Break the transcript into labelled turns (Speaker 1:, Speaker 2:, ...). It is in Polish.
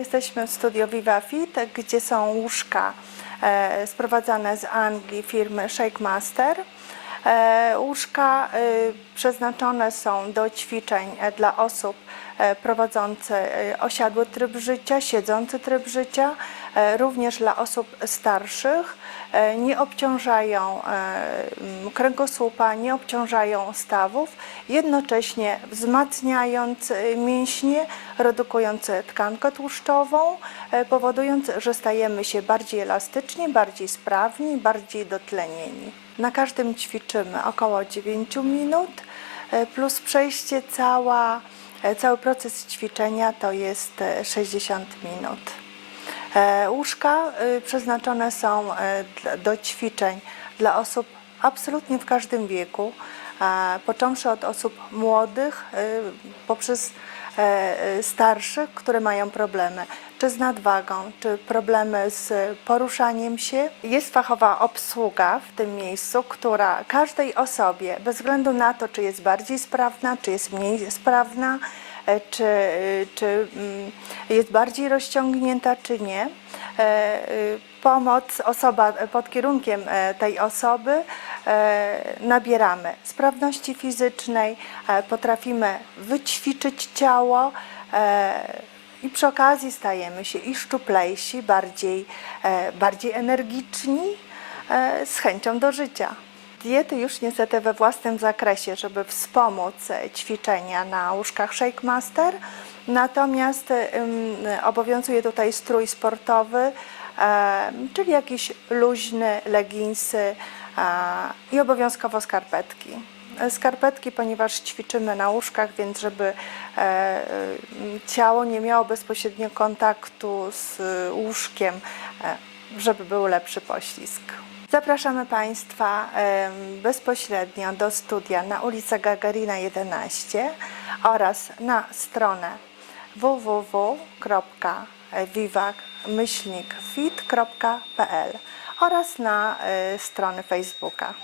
Speaker 1: Jesteśmy w studio Viva Fit, gdzie są łóżka e, sprowadzane z Anglii firmy Shake Master. E, łóżka e, przeznaczone są do ćwiczeń e, dla osób e, prowadzących osiadły tryb życia, siedzący tryb życia, również dla osób starszych. Nie obciążają kręgosłupa, nie obciążają stawów, jednocześnie wzmacniając mięśnie, redukując tkankę tłuszczową, powodując, że stajemy się bardziej elastyczni, bardziej sprawni, bardziej dotlenieni. Na każdym ćwiczymy około 9 minut, e, plus przejście cała, e, cały proces ćwiczenia to jest e, 60 minut. E, Łóżka y, przeznaczone są do ćwiczeń dla osób absolutnie w każdym wieku, począwszy od osób młodych, poprzez starszych, które mają problemy, czy z nadwagą, czy problemy z poruszaniem się. Jest fachowa obsługa w tym miejscu, która każdej osobie, bez względu na to, czy jest bardziej sprawna, czy jest mniej sprawna, e, czy, y, czy mm, jest bardziej rozciągnięta, czy nie. E, Pomoc osoba pod kierunkiem e, tej osoby e, nabieramy sprawności fizycznej, e, potrafimy wyćwiczyć ciało e, i przy okazji stajemy się i szczuplejsi, bardziej, e, bardziej energiczni, e, z chęcią do życia. Diety już niestety we własnym zakresie, żeby wspomóc e, ćwiczenia na łóżkach Shake Master. Natomiast obowiązuje tutaj strój sportowy, czyli jakiś luźny, leginsy i obowiązkowo skarpetki. Skarpetki, ponieważ ćwiczymy na łóżkach, więc żeby e, e, ciało nie miało bezpośrednio kontaktu z łóżkiem, e, żeby był lepszy poślizg. Zapraszamy Państwa bezpośrednio do studia na ulicę Gagarina 11 oraz na stronę www.viva-fit.pl oraz na e, stronę Facebooka.